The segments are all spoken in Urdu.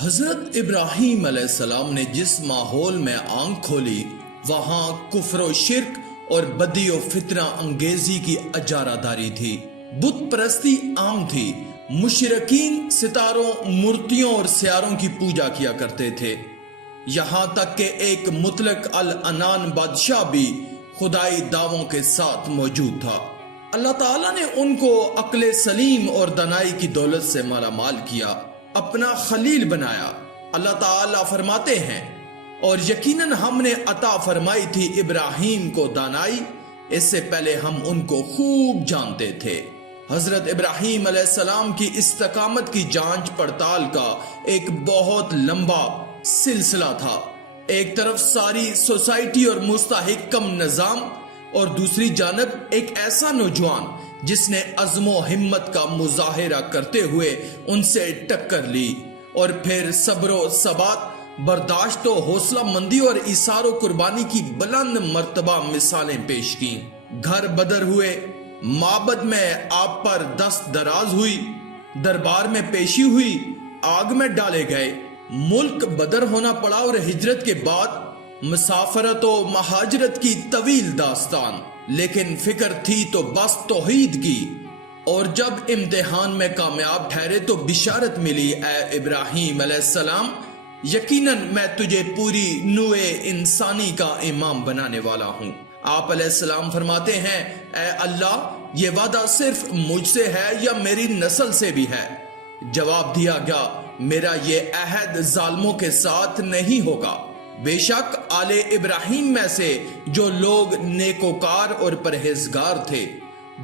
حضرت ابراہیم علیہ السلام نے جس ماحول میں آنکھ کھولی وہاں کفر و شرک اور بدی و فتنہ انگیزی کی اجارہ داری تھی، بت پرستی عام تھی، مشرکین ستاروں، مورتیوں اور سیاروں کی پوجا کیا کرتے تھے، یہاں تک کہ ایک مطلق العنان بادشاہ بھی خدائی دعووں کے ساتھ موجود تھا۔ اللہ تعالیٰ نے ان کو عقل سلیم اور دانائی کی دولت سے مالا مال کیا، اپنا خلیل بنایا۔ اللہ تعالیٰ فرماتے ہیں، اور یقیناً ہم نے عطا فرمائی تھی ابراہیم کو دانائی، اس سے پہلے ہم ان کو خوب جانتے تھے۔ حضرت ابراہیم علیہ السلام کی استقامت کی جانچ پڑتال کا ایک بہت لمبا سلسلہ تھا، ایک طرف ساری سوسائٹی اور مستحکم نظام، اور دوسری جانب ایک ایسا نوجوان جس نے عزم و ہمت کا مظاہرہ کرتے ہوئے ان سے ٹکر لی اور پھر صبر و ثبات، برداشت و حوصلہ مندی اور ایثار و قربانی کی بلند مرتبہ مثالیں پیش کی۔ گھر بدر ہوئے، معبد میں آپ پر دست دراز ہوئی، دربار میں پیشی ہوئی، آگ میں ڈالے گئے، ملک بدر ہونا پڑا اور ہجرت کے بعد مسافرت و مہاجرت کی طویل داستان، لیکن فکر تھی تو بس توحید کی، اور جب امتحان میں کامیاب ٹھہرے تو بشارت ملی، اے ابراہیم علیہ السلام، یقیناً میں تجھے پوری نوع انسانی کا امام بنانے والا ہوں۔ آپ علیہ السلام فرماتے ہیں، اے اللہ، یہ وعدہ صرف مجھ سے ہے یا میری نسل سے بھی ہے؟ جواب دیا گیا، میرا یہ عہد ظالموں کے ساتھ نہیں ہوگا، بے شک آل ابراہیم میں سے جو لوگ نیکوکار اور پرہیزگار تھے،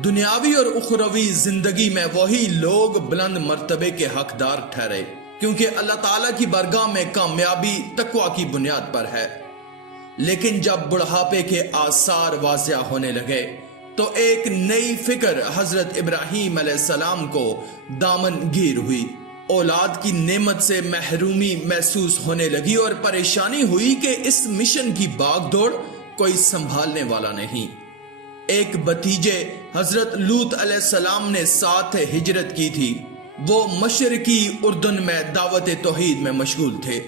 دنیاوی اور اخروی زندگی میں وہی لوگ بلند مرتبے کے حقدار ٹھہرے، کیونکہ اللہ تعالیٰ کی بارگاہ میں کامیابی تقوی کی بنیاد پر ہے۔ لیکن جب بڑھاپے کے آثار واضح ہونے لگے تو ایک نئی فکر حضرت ابراہیم علیہ السلام کو دامن گیر ہوئی، اولاد کی نعمت سے محرومی محسوس ہونے لگی اور پریشانی ہوئی کہ اس مشن کی باغ دوڑ کوئی سنبھالنے والا نہیں۔ ایک بھتیجے حضرت لوط علیہ السلام نے ساتھ ہجرت کی تھی، وہ مشرقی اردن میں دعوت توحید میں مشغول تھے۔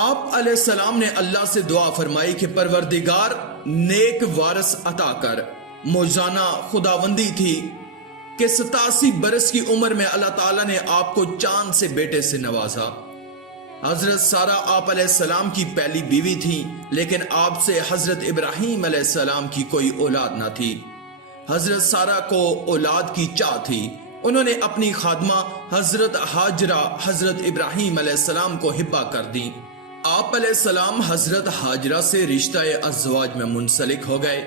آپ علیہ السلام نے اللہ سے دعا فرمائی کہ پروردگار نیک وارث عطا کر۔ موزانہ خداوندی تھی کہ 87 برس کی عمر میں اللہ تعالیٰ نے آپ کو چاند سے بیٹے سے نوازا۔ حضرت سارہ آپ علیہ السلام کی پہلی بیوی تھی، لیکن آپ سے حضرت ابراہیم علیہ السلام کی کوئی اولاد نہ تھی۔ حضرت سارہ کو اولاد کی چاہ تھی، انہوں نے اپنی خادمہ حضرت ہاجرہ حضرت ابراہیم علیہ السلام کو ہبہ کر دی۔ آپ علیہ السلام حضرت ہاجرہ سے رشتہ ازواج میں منسلک ہو گئے۔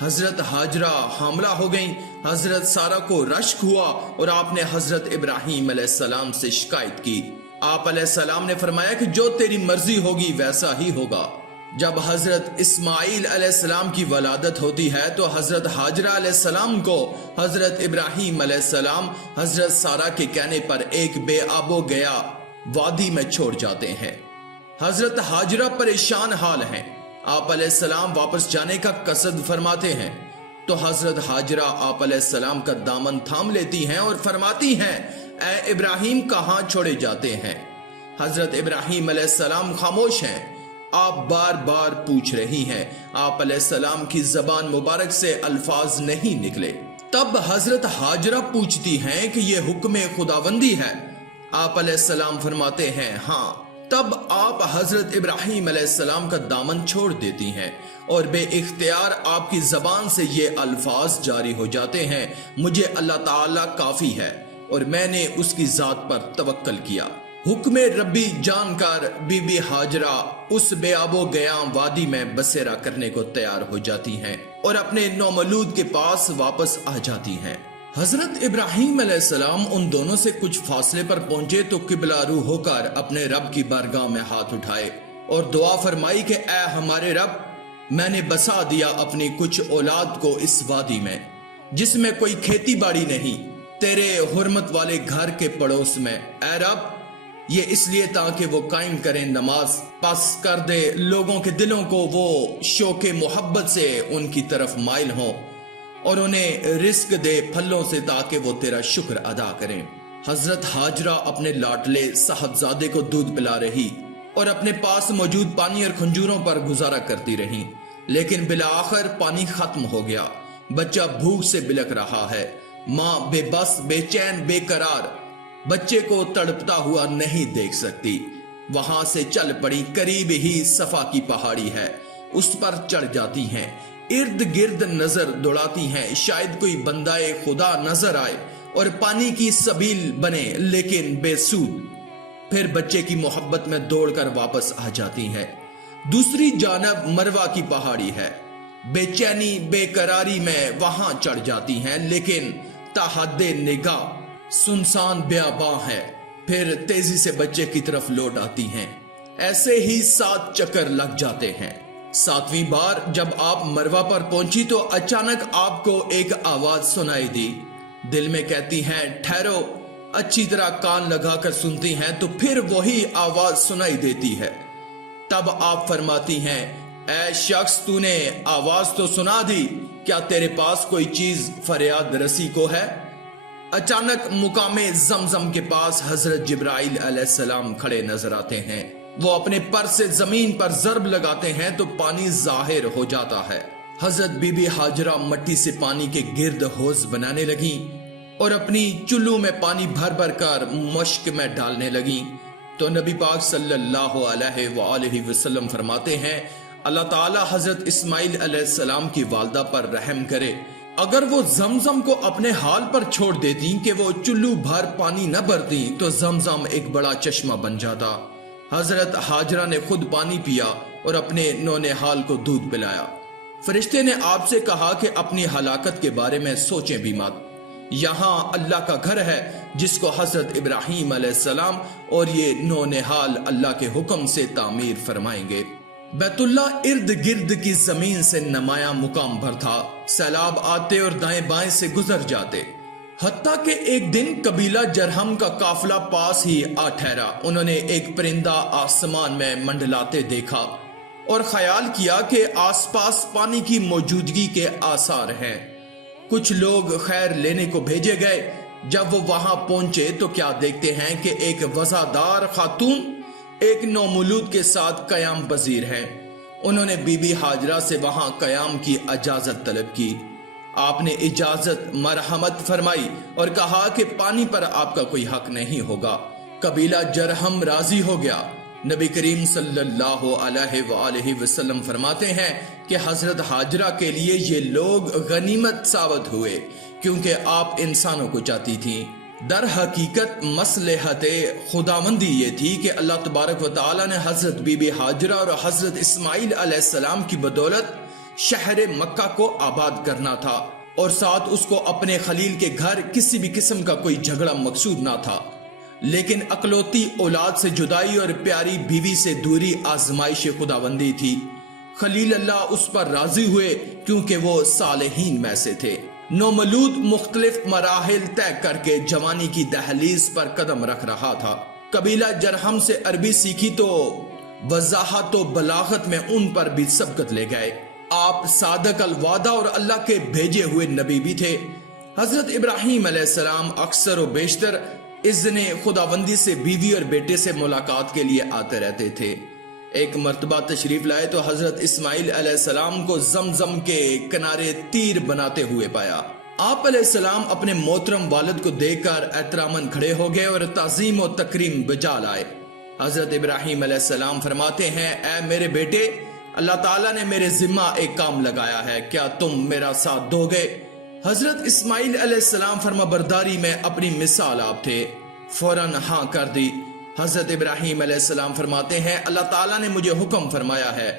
حضرت ہاجرہ حاملہ ہو گئیں، حضرت سارہ کو رشک ہوا اور آپ نے حضرت ابراہیم علیہ السلام سے شکایت کی۔ آپ علیہ السلام نے فرمایا کہ جو تیری مرضی ہوگی ویسا ہی ہوگا۔ جب حضرت اسماعیل علیہ السلام کی ولادت ہوتی ہے تو حضرت ہاجرہ علیہ السلام کو حضرت ابراہیم علیہ السلام حضرت سارہ کے کہنے پر ایک بے آب و گیا وادی میں چھوڑ جاتے ہیں۔ حضرت ہاجرہ پریشان حال ہیں، آپ علیہ السلام واپس جانے کا قصد فرماتے ہیں تو حضرت ہاجرہ آپ علیہ السلام کا دامن تھام لیتی ہیں اور فرماتی ہیں، اے ابراہیم کہاں چھوڑے جاتے ہیں؟ حضرت ابراہیم علیہ السلام خاموش ہیں، آپ بار بار پوچھ رہی ہیں، آپ علیہ السلام کی زبان مبارک سے الفاظ نہیں نکلے۔ تب حضرت ہاجرہ پوچھتی ہیں کہ یہ حکم خداوندی ہے؟ آپ علیہ السلام فرماتے ہیں، ہاں۔ تب آپ حضرت ابراہیم علیہ السلام کا دامن چھوڑ دیتی ہیں اور بے اختیار آپ کی زبان سے یہ الفاظ جاری ہو جاتے ہیں، مجھے اللہ تعالیٰ کافی ہے اور میں نے اس کی ذات پر توکل کیا۔ حکم ربی جان کر بی بی ہاجرہ اس بے آب و گیاں وادی میں بسیرا کرنے کو تیار ہو جاتی ہیں اور اپنے نومولود کے پاس واپس آ جاتی ہیں۔ حضرت ابراہیم علیہ السلام ان دونوں سے کچھ فاصلے پر پہنچے تو قبلہ رو ہو کر اپنے رب کی بارگاہ میں ہاتھ اٹھائے اور دعا فرمائی کہ اے ہمارے رب، میں نے بسا دیا اپنی کچھ اولاد کو اس وادی میں جس میں کوئی کھیتی باڑی نہیں، تیرے حرمت والے گھر کے پڑوس میں، اے رب، یہ اس لیے تاکہ وہ قائم کریں نماز، پس کر دے لوگوں کے دلوں کو وہ شوق محبت سے ان کی طرف مائل ہوں، اور انہیں رزق دے پھلوں سے تاکہ وہ تیرا شکر ادا کریں۔ حضرت ہاجرہ اپنے لاڈلے صاحبزادے کو دودھ پلا رہی اور اپنے پاس موجود پانی اور کھجوروں پر گزارا کرتی رہی، لیکن بالآخر پانی ختم ہو گیا۔ بچہ بھوک سے بلک رہا ہے، ماں بے بس، بے چین، بے قرار بچے کو تڑپتا ہوا نہیں دیکھ سکتی۔ وہاں سے چل پڑی، قریب ہی صفا کی پہاڑی ہے، اس پر چڑھ جاتی ہیں، ارد گرد نظر دوڑاتی ہیں، شاید کوئی بندہ خدا نظر آئے اور پانی کی سبیل بنے، لیکن بے سود۔ پھر بچے کی محبت میں دوڑ کر واپس آ جاتی ہیں۔ دوسری جانب مروہ کی پہاڑی ہے، بے چینی بے قراری میں وہاں چڑھ جاتی ہیں، لیکن تحد نگاہ سنسان بیاباں ہے۔ پھر تیزی سے بچے کی طرف لوٹ آتی ہیں۔ ایسے ہی 7 چکر لگ جاتے ہیں۔ 7ویں بار جب آپ مروہ پر پہنچی تو اچانک آپ کو ایک آواز سنائی دی۔ دل میں کہتی ہیں ٹھہرو، اچھی طرح کان لگا کر سنتی ہیں تو پھر وہی آواز سنائی دیتی ہے۔ تب آپ فرماتی ہیں اے شخص، تو نے آواز تو سنا دی، کیا تیرے پاس کوئی چیز فریاد رسی کو ہے؟ اچانک مقام زمزم کے پاس حضرت جبرائیل علیہ السلام کھڑے نظر آتے ہیں۔ وہ اپنے پر سے زمین پر ضرب لگاتے ہیں تو پانی ظاہر ہو جاتا ہے۔ حضرت بی بی ہاجرہ مٹی سے پانی کے گرد حوض بنانے لگیں اور اپنی چلو میں پانی بھر بھر کر مشک میں ڈالنے لگیں تو نبی پاک صلی اللہ علیہ وآلہ وسلم فرماتے ہیں اللہ تعالی حضرت اسماعیل علیہ السلام کی والدہ پر رحم کرے، اگر وہ زمزم کو اپنے حال پر چھوڑ دیتی کہ وہ چلو بھر پانی نہ بھرتی تو زمزم ایک بڑا چشمہ بن جاتا۔ حضرت ہاجرہ نے خود پانی پیا اور اپنے نونہال کو دودھ پلایا۔ فرشتے نے آپ سے کہا کہ اپنی ہلاکت کے بارے میں سوچیں بھی مت، یہاں اللہ کا گھر ہے جس کو حضرت ابراہیم علیہ السلام اور یہ نونہال اللہ کے حکم سے تعمیر فرمائیں گے۔ بیت اللہ ارد گرد کی زمین سے نمایاں مقام پر تھا، سیلاب آتے اور دائیں بائیں سے گزر جاتے، حتیٰ کہ ایک دن قبیلہ جرہم کا قافلہ پاس ہی آ ٹھہرا۔ انہوں نے ایک پرندہ آسمان میں منڈلاتے دیکھا اور خیال کیا کہ آس پاس پانی کی موجودگی کے آثار ہیں۔ کچھ لوگ خیر لینے کو بھیجے گئے۔ جب وہ وہاں پہنچے تو کیا دیکھتے ہیں کہ ایک وزادار خاتون ایک نومولود کے ساتھ قیام پذیر ہے۔ انہوں نے بی بی ہاجرہ سے وہاں قیام کی اجازت طلب کی۔ آپ نے اجازت مرحمت فرمائی اور کہا کہ پانی پر آپ کا کوئی حق نہیں ہوگا۔ قبیلہ جرہم راضی ہو گیا۔ نبی کریم صلی اللہ علیہ وآلہ وسلم فرماتے ہیں کہ حضرت ہاجرہ کے لیے یہ لوگ غنیمت ثابت ہوئے کیونکہ آپ انسانوں کو چاہتی تھیں۔ در حقیقت مصلحت خداوندی یہ تھی کہ اللہ تبارک و تعالی نے حضرت بی بی ہاجرہ اور حضرت اسماعیل علیہ السلام کی بدولت شہر مکہ کو آباد کرنا تھا، اور ساتھ اس کو اپنے خلیل کے گھر کسی بھی قسم کا کوئی جھگڑا مقصود نہ تھا، لیکن اکلوتی اولاد سے جدائی اور پیاری بیوی سے دوری آزمائش خداوندی تھی۔ خلیل اللہ اس پر راضی ہوئے کیونکہ وہ صالحین میں سے تھے۔ نومولود مختلف مراحل طے کر کے جوانی کی دہلیز پر قدم رکھ رہا تھا۔ قبیلہ جرہم سے عربی سیکھی تو وضاحت و بلاغت میں ان پر بھی سبقت لے گئے۔ آپ صادق الوعدہ اور اللہ کے بھیجے ہوئے نبی بھی تھے۔ حضرت ابراہیم علیہ السلام اکثر و بیشتر اذن خداوندی سے بیوی اور بیٹے سے ملاقات کے لیے آتے رہتے تھے۔ ایک مرتبہ تشریف لائے تو حضرت اسماعیل علیہ السلام کو زمزم کے کنارے تیر بناتے ہوئے پایا۔ آپ علیہ السلام اپنے محترم والد کو دیکھ کر احتراماً کھڑے ہو گئے اور تعظیم و تکریم بجا لائے۔ حضرت ابراہیم علیہ السلام فرماتے ہیں اے میرے بیٹے، اللہ تعالیٰ نے میرے ذمہ ایک کام لگایا ہے، کیا تم میرا ساتھ دو گے؟ حضرت اسماعیل علیہ السلام فرما برداری میں اپنی مثال آپ تھے، فوراً ہاں کر دی۔ حضرت ابراہیم علیہ السلام فرماتے ہیں اللہ تعالیٰ نے مجھے حکم فرمایا ہے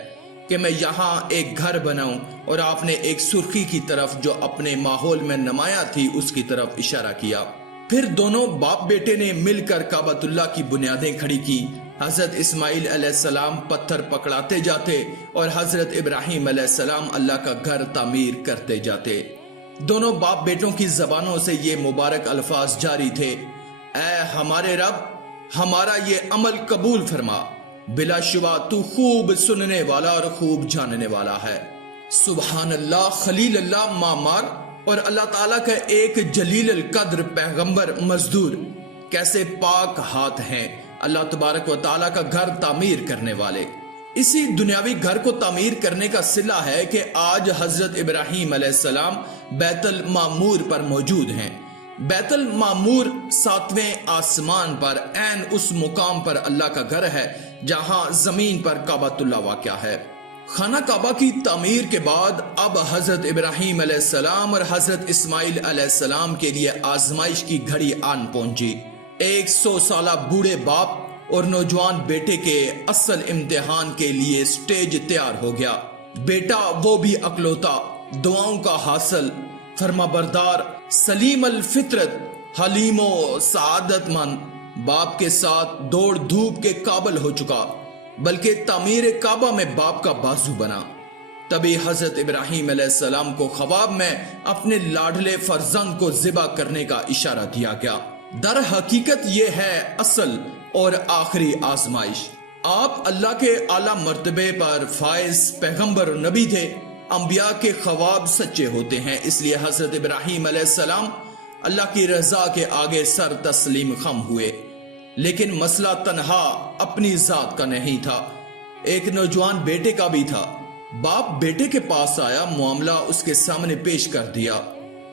کہ میں یہاں ایک گھر بناؤں، اور آپ نے ایک سرخی کی طرف جو اپنے ماحول میں نمایاں تھی اس کی طرف اشارہ کیا۔ پھر دونوں باپ بیٹے نے مل کر کعبۃ اللہ کی بنیادیں کھڑی کی۔ حضرت اسماعیل علیہ السلام پتھر پکڑاتے جاتے اور حضرت ابراہیم علیہ السلام اللہ کا گھر تعمیر کرتے جاتے۔ دونوں باپ بیٹوں کی زبانوں سے یہ مبارک الفاظ جاری تھے، اے ہمارے رب، ہمارا یہ عمل قبول فرما، بلا شبہ تو خوب سننے والا اور خوب جاننے والا ہے۔ سبحان اللہ، خلیل اللہ معمار اور اللہ تعالیٰ کا ایک جلیل القدر پیغمبر مزدور کیسے پاک ہاتھ ہیں اللہ تبارک و تعالیٰ کا گھر تعمیر کرنے والے۔ اسی دنیاوی گھر کو تعمیر کرنے کا صلہ ہے کہ آج حضرت ابراہیم علیہ السلام بیت المعمور پر موجود ہیں۔ بیت المعمور 7ویں آسمان پر عین اس مقام پر اللہ کا گھر ہے جہاں زمین پر کعبۃ اللہ واقع ہے۔ خانہ کعبہ کی تعمیر کے بعد اب حضرت ابراہیم علیہ السلام اور حضرت اسماعیل علیہ السلام کے لیے آزمائش کی گھڑی آن پہنچی۔ 100 سالہ بوڑھے باپ اور نوجوان بیٹے کے اصل امتحان کے لیے سٹیج تیار ہو گیا۔ بیٹا وہ بھی اکلوتا، دعاؤں کا حاصل، فرما بردار، سلیم الفطرت، حلیم و سعادت مند، باپ کے ساتھ دوڑ دھوپ کے قابل ہو چکا، بلکہ تعمیر کعبہ میں باپ کا بازو بنا۔ تبھی حضرت ابراہیم علیہ السلام کو خواب میں اپنے لاڈلے فرزند کو ذبح کرنے کا اشارہ دیا گیا۔ در حقیقت یہ ہے اصل اور آخری آزمائش۔ آپ اللہ کے اعلیٰ مرتبے پر فائز پیغمبر و نبی تھے۔ انبیاء کے خواب سچے ہوتے ہیں، اس لیے حضرت ابراہیم علیہ السلام اللہ کی رضا کے آگے سر تسلیم خم ہوئے۔ لیکن مسئلہ تنہا اپنی ذات کا نہیں تھا، ایک نوجوان بیٹے کا بھی تھا۔ باپ بیٹے کے پاس آیا، معاملہ اس کے سامنے پیش کر دیا۔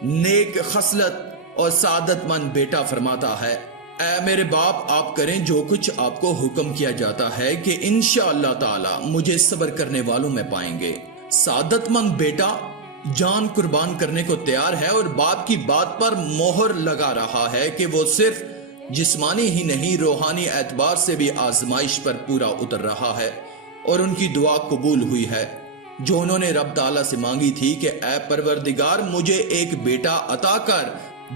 نیک خصلت اور سعادت مند بیٹا فرماتا ہے، اے میرے باپ، آپ کریں جو کچھ آپ کو حکم کیا جاتا ہے کہ انشاءاللہ تعالی مجھے صبر کرنے والوں میں پائیں گے۔ سعادت مند بیٹا جان قربان کرنے کو تیار ہے اور باپ کی بات پر مہر لگا رہا ہے کہ وہ صرف جسمانی ہی نہیں روحانی اعتبار سے بھی آزمائش پر پورا اتر رہا ہے، اور ان کی دعا قبول ہوئی ہے جو انہوں نے رب تعالیٰ سے مانگی تھی کہ اے پروردگار مجھے ایک بیٹا عطا کر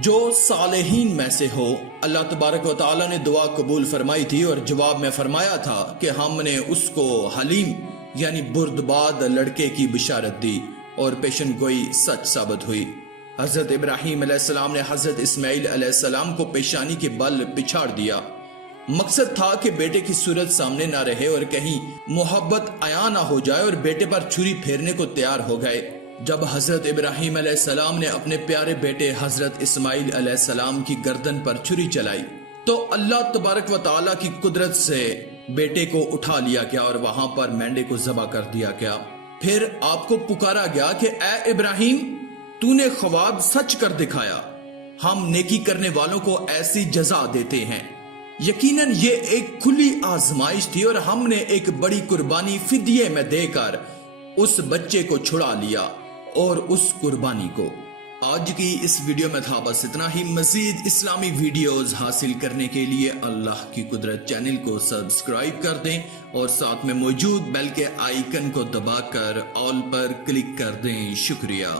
جو صالحین میں سے ہو۔ اللہ تبارک و تعالیٰ نے دعا قبول فرمائی تھی اور جواب میں فرمایا تھا کہ ہم نے اس کو حلیم یعنی بردباد لڑکے کی بشارت دی، اور پیشن گوئی سچ ثابت ہوئی۔ حضرت ابراہیم علیہ السلام نے حضرت اسماعیل علیہ السلام کو پیشانی کے بل پچھاڑ دیا۔ مقصد تھا کہ بیٹے کی صورت سامنے نہ رہے اور کہیں محبت عیاں نہ ہو جائے، اور بیٹے پر چھری پھیرنے کو تیار ہو گئے۔ جب حضرت ابراہیم علیہ السلام نے اپنے پیارے بیٹے حضرت اسماعیل علیہ السلام کی گردن پر چھری چلائی تو اللہ تبارک و تعالیٰ کی قدرت سے بیٹے کو اٹھا لیا گیا اور وہاں پر مینڈے کو ذبح کر دیا گیا۔ پھر آپ کو پکارا گیا کہ اے ابراہیم، تو نے خواب سچ کر دکھایا، ہم نیکی کرنے والوں کو ایسی جزا دیتے ہیں۔ یقیناً یہ ایک کھلی آزمائش تھی اور ہم نے ایک بڑی قربانی فدیے میں دے کر اس بچے کو چھڑا لیا اور اس قربانی کو۔ آج کی اس ویڈیو میں تھا بس اتنا ہی۔ مزید اسلامی ویڈیوز حاصل کرنے کے لیے اللہ کی قدرت چینل کو سبسکرائب کر دیں اور ساتھ میں موجود بیل کے آئیکن کو دبا کر آل پر کلک کر دیں۔ شکریہ۔